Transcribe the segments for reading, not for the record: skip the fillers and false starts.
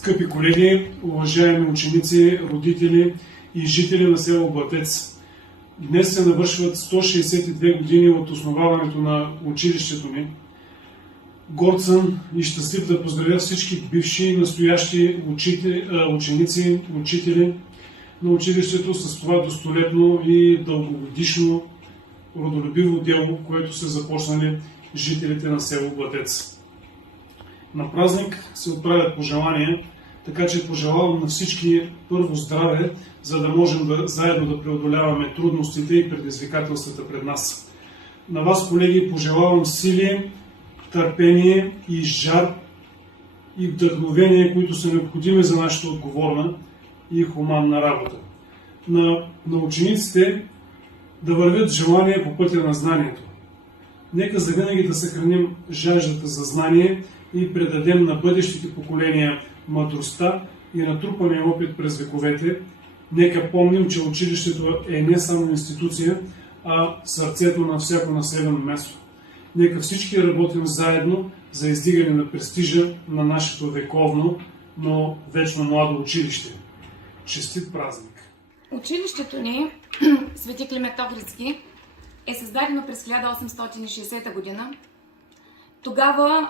Скъпи колеги, уважаеми ученици, родители и жители на село Блатец, днес се навършват 162 години от основаването на училището ми. Горд съм и щастлив да поздравя всички бивши и настоящи ученици, учители на училището с това достолетно и дългогодишно родолюбиво дело, което са започнали жителите на село Блатец. На празник се отправят пожелания, така че пожелавам на всички първо здраве, за да можем заедно да преодоляваме трудностите и предизвикателствата пред нас. На вас, колеги, пожелавам сили, търпение и жар и вдъхновение, които са необходими за нашата отговорна и хуманна работа. На учениците да вървят желание по пътя на знанието. Нека завинаги да съхраним жаждата за знание и предадем на бъдещите поколения мъдростта и натрупания опит през вековете. Нека помним, че училището е не само институция, а сърцето на всяко населено място. Нека всички работим заедно за издигане на престижа на нашето вековно, но вечно младо училище. Честит празник! Училището ни, Свети Климент Охридски, е създадено през 1860 година. Тогава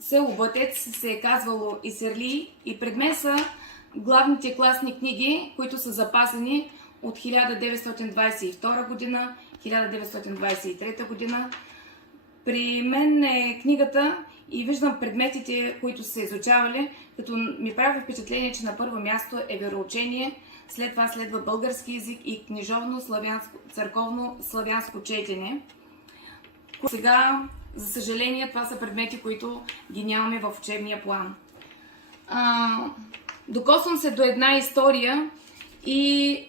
село Блатец се е казвало Исерли и пред мен са главните класни книги, които са запазени от 1922 година, 1923 година. При мен е книгата и виждам предметите, които са изучавали, като ми прави впечатление, че на първо място е вероучение, след това следва български език и книжовно църковно славянско четене. Сега, за съжаление, това са предмети, които ги нямаме в учебния план. Докосвам се до една история и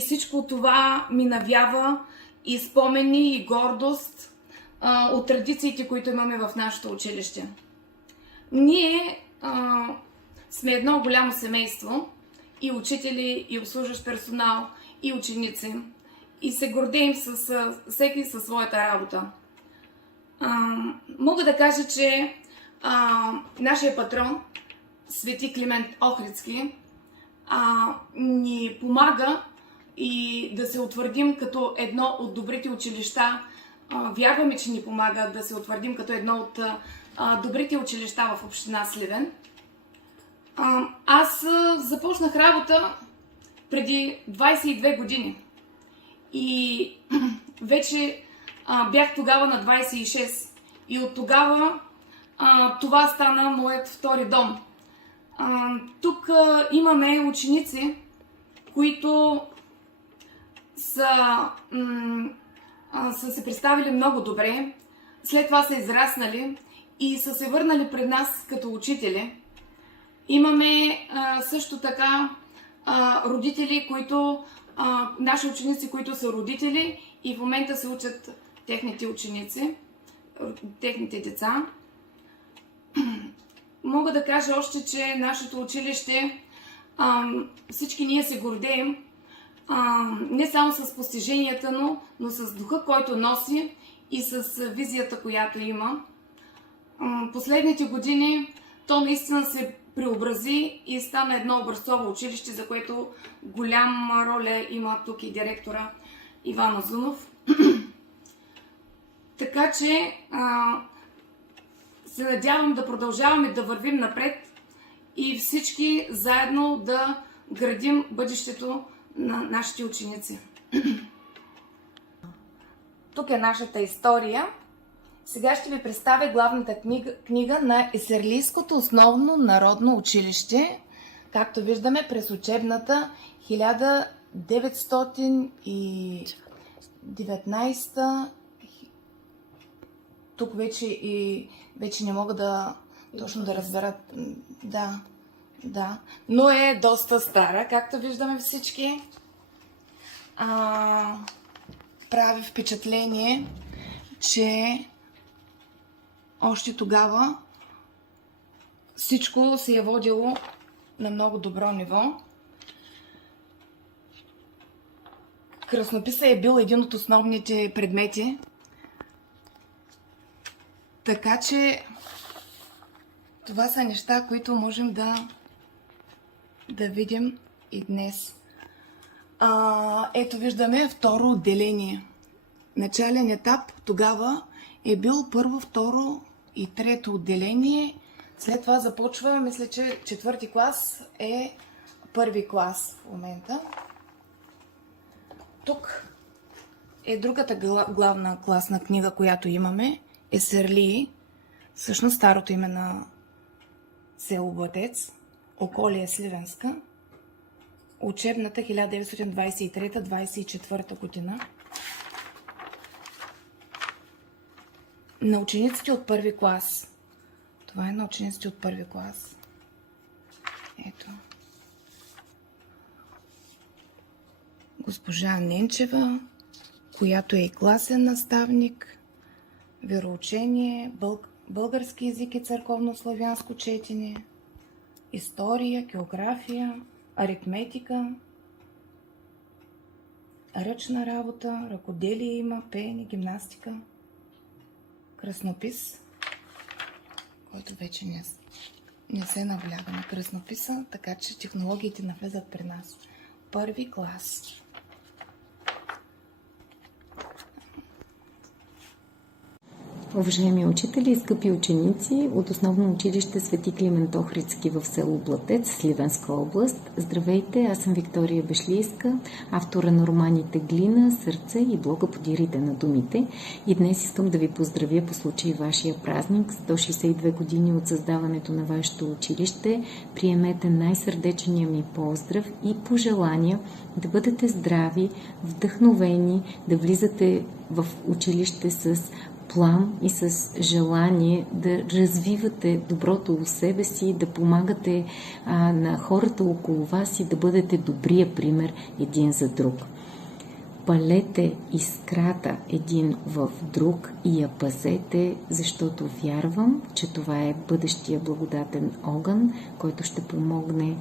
всичко това ми навява и спомени, и гордост от традициите, които имаме в нашето училище. Ние сме едно голямо семейство, и учители, и обслужващ персонал, и ученици. И се гордеем всеки със своята работа. Мога да кажа, че нашия патрон, Свети Климент Охридски, ни помага и да се утвърдим като едно от добрите училища. Вярваме, че ни помага да се утвърдим като едно от добрите училища в община Сливен. Аз започнах работа преди 22 години и вече бях тогава на 26 и от тогава това стана моят втори дом. Тук имаме ученици, които са се представили много добре, след това са израснали и са се върнали пред нас като учители. Имаме също така родители, наши ученици, които са родители и в момента се учат техните ученици, техните деца. Мога да кажа още, че нашето училище, всички ние се гордеем, не само с постиженията, но с духа, който носи и с визията, която има. Последните години то наистина се преобрази и стана едно образцово училище, за което голяма роля има тук и директора Иван Озунов. Така че се надявам да продължаваме да вървим напред и всички заедно да градим бъдещето на нашите ученици. Тук е нашата история. Сега ще ви представя главната книга на Исерлийското основно народно училище, както виждаме през учебната 1919. Тук вече не мога точно да разбера. Да. Но е доста стара, както виждаме всички. Прави впечатление, че още тогава всичко се е водило на много добро ниво. Краснописът е бил един от основните предмети, така че Това са неща, които можем да видим и днес. Ето виждаме второ отделение. Начален етап тогава е бил първо, второ и трето отделение. След това започва, мисля, че четвърти клас е първи клас в момента. Тук е другата главна класна книга, която имаме. Е Серлии. Всъщност старото име на село Блатец. Околие Сливенска. Учебната 1923-24 година. На учениците от първи клас. Това е на учениците от първи клас. Ето. Госпожа Ненчева, която е и класен наставник, вероучение, български език и църковно-славянско четене, история, география, аритметика, ръчна работа, ръкоделие има, пеене, гимнастика, кръснопис, който вече не се набляга на кръснописа, така че технологиите навлизат при нас. Първи клас. Уважаеми учители и скъпи ученици от Основно училище Свети Климент Охридски в село Блатец, Сливенска област. Здравейте, аз съм Виктория Бешлийска, автора на романите Глина, Сърце и блога Подирите на думите. И днес искам да ви поздравя по случай вашия празник, 162 години от създаването на вашето училище. Приемете най-сърдечния ми поздрав и пожелания да бъдете здрави, вдъхновени, да влизате в училище с план и с желание да развивате доброто у себе си, да помагате на хората около вас и да бъдете добрия пример един за друг. Палете искрата един в друг и я пазете, защото вярвам, че това е бъдещия благодатен огън, който ще помогне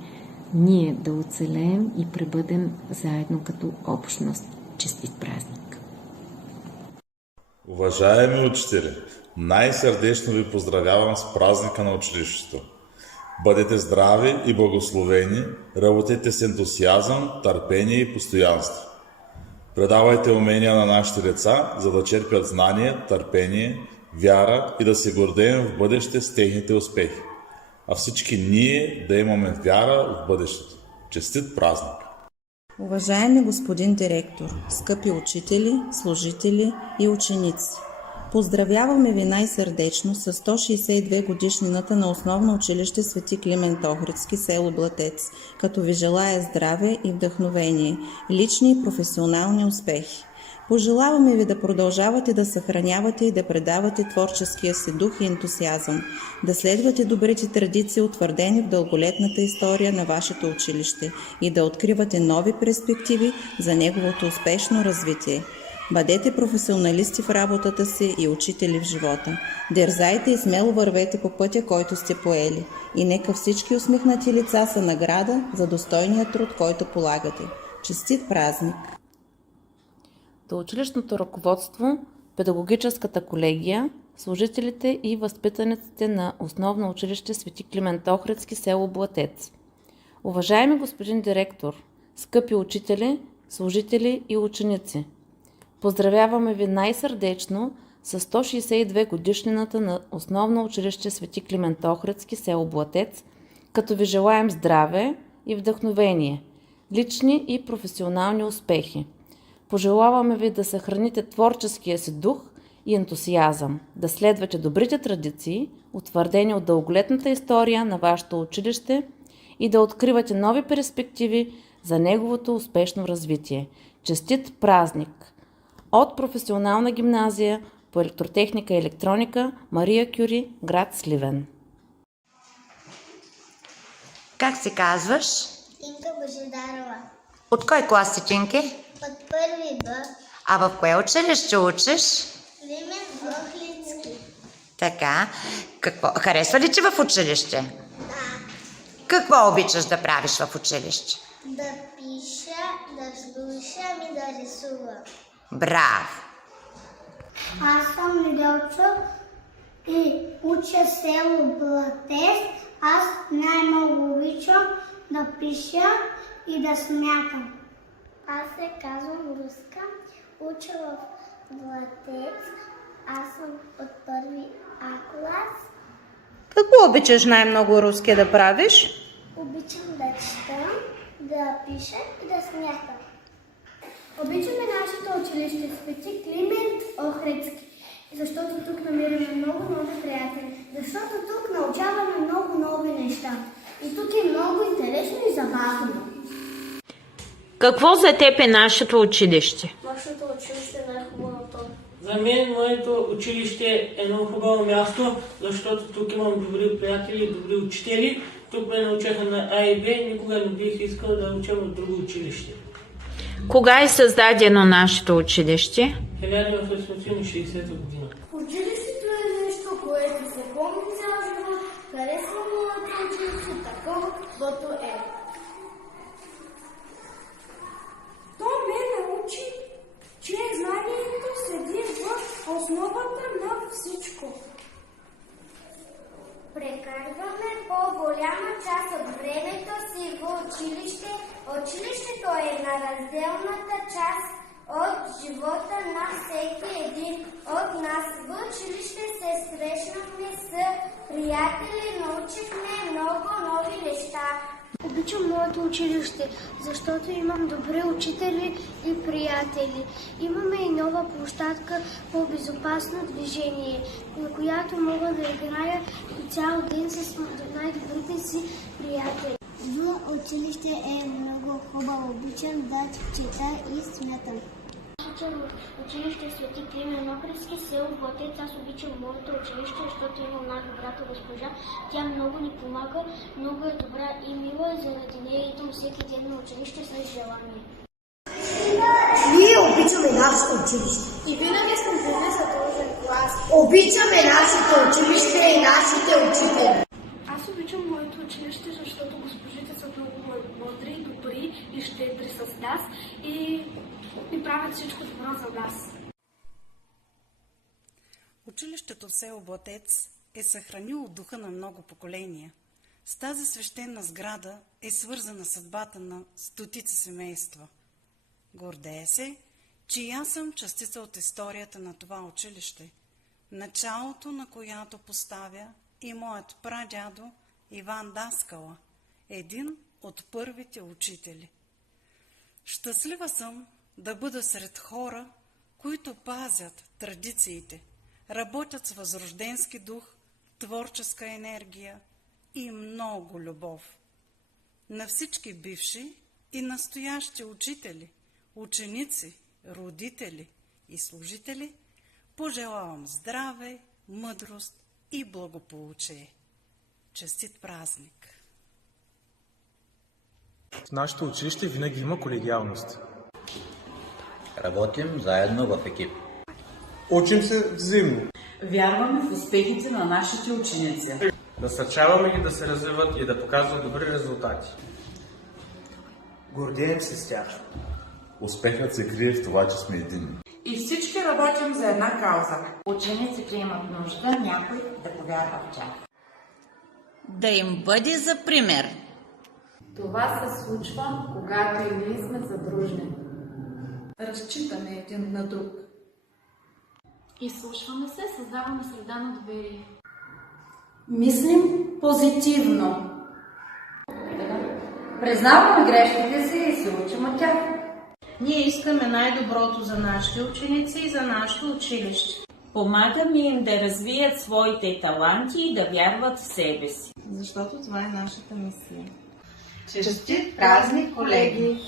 ние да оцелеем и пребъдем заедно като общност. Честит празник! Уважаеми учители, най-сърдечно ви поздравявам с празника на училището. Бъдете здрави и благословени, работете с ентусиазъм, търпение и постоянство. Предавайте умения на нашите деца, за да черпят знания, търпение, вяра и да се гордеем в бъдеще с техните успехи. А всички ние да имаме вяра в бъдещето. Честит празник! Уважаеми господин директор, скъпи учители, служители и ученици! Поздравяваме ви най-сърдечно с 162 годишнината на Основно училище Свети Климент Охридски, село Блатец, като ви желая здраве и вдъхновение, лични и професионални успехи. Пожелаваме ви да продължавате да съхранявате и да предавате творческия си дух и ентусиазъм, да следвате добрите традиции, утвърдени в дълголетната история на вашето училище и да откривате нови перспективи за неговото успешно развитие. Бъдете професионалисти в работата си и учители в живота. Дерзайте и смело вървете по пътя, който сте поели. И нека всички усмихнати лица са награда за достойния труд, който полагате. Честит празник! До училищното ръководство, педагогическата колегия, служителите и възпитаниците на Основно училище Свети Климент Охридски, село Блатец. Уважаеми господин директор, скъпи учители, служители и ученици! Поздравяваме ви най-сърдечно с 162 годишнината на Основно училище Свети Климент Охридски, село Блатец, като ви желаем здраве и вдъхновение, лични и професионални успехи. Пожелаваме ви да съхраните творческия си дух и ентусиазъм, да следвате добрите традиции, утвърдени от дълголетната история на вашето училище и да откривате нови перспективи за неговото успешно развитие. Честит празник! От професионална гимназия по електротехника и електроника Мария Кюри, град Сливен. Как се казваш? Тинка Божидарова. От кой клас си, Тинки? От първи Б. А в кое училище учиш? Климент Охридски. Така. Харесва ли ти в училище? Да. Какво обичаш да правиш в училище? Да пиша, да слушам и да рисувам. Браво! Аз съм Неделчо и уча село Блатец да пиша и да смятам. Аз се казвам Руска, уча в Блатец. Аз съм от първи А клас. Какво обичаш най-много, Руски, да правиш? Обичам да чета, да пиша и да смятам. Обичаме нашето училище Свети Климент Охридски, защото тук намираме много нови приятели, защото тук научаваме много нови неща. И тук е много интересно и забавно. Какво за теб е нашето училище? Нашето училище е най-хубавото. За мен моето училище е едно хубаво място, защото тук имам добри приятели и добри учители. Тук ме научиха на А и Б, никога не бих искал да учам от друго училище. Кога е създадено нашето училище? 1860 година. Училището е нещо, което се помни цял живот. Харесвам моето училище такова, каквото е. То ме научи, че знанието седи в основата на всичко. Прекарваме по-голяма част от времето си в училище. Училището е една разделната част от живота на всеки един от нас. В училище се срещнахме с приятели, научихме много нови неща. Обичам моето училище, защото имам добри учители и приятели. Имаме и нова площадка по безопасно движение, на която мога да играя и цял ден с най-добрите си приятели. В училище е много хубаво. Обичам да чета и смятам. Обичам училище Свети Климент Охридски, село Блатец. Аз обичам моето училище, защото имам най-добрата госпожа. Тя много ни помага, много е добра и мила и заради нея идвам всеки ден на училище с желание. Ние обичаме нашето училище. И винаги сме били за този клас. Обичаме нашето училище и нашите учители. Аз обичам моето училище, защото госпожите са много мъдри, добри и щедри с нас и правят всичко добро за нас. Училището в село Блатец е съхранило духа на много поколения. С тази свещена сграда е свързана съдбата на стотици семейства. Гордея се, че и аз съм частица от историята на това училище, началото на която поставя и моят прадядо Иван Даскала, един от първите учители. Щастлива съм да бъда сред хора, които пазят традициите, работят с възрожденски дух, творческа енергия и много любов. На всички бивши и настоящи учители, ученици, родители и служители пожелавам здраве, мъдрост и благополучие. Честит празник! В нашето училище винаги има колегиалност. Работим заедно в екип. Учим се взаимно. Вярваме в успехите на нашите ученици. Насърчаваме ги да се развиват и да показват добри резултати. Гордеем се с тях. Успехът се крие в това, че сме единни. И всички работим за една кауза. Учениците имат нужда някой да повярва в тях. Да им бъде за пример. Това се случва, когато и ние сме задружни. Разчитаме един на друг. Изслушваме се, създаваме среда на доверие. Мислим позитивно. Признаваме грешките си и се учим от тях. Ние искаме най-доброто за нашите ученици и за нашето училище. Помагаме им да развият своите таланти и да вярват в себе си. Защото това е нашата мисия. Честит празник, колеги!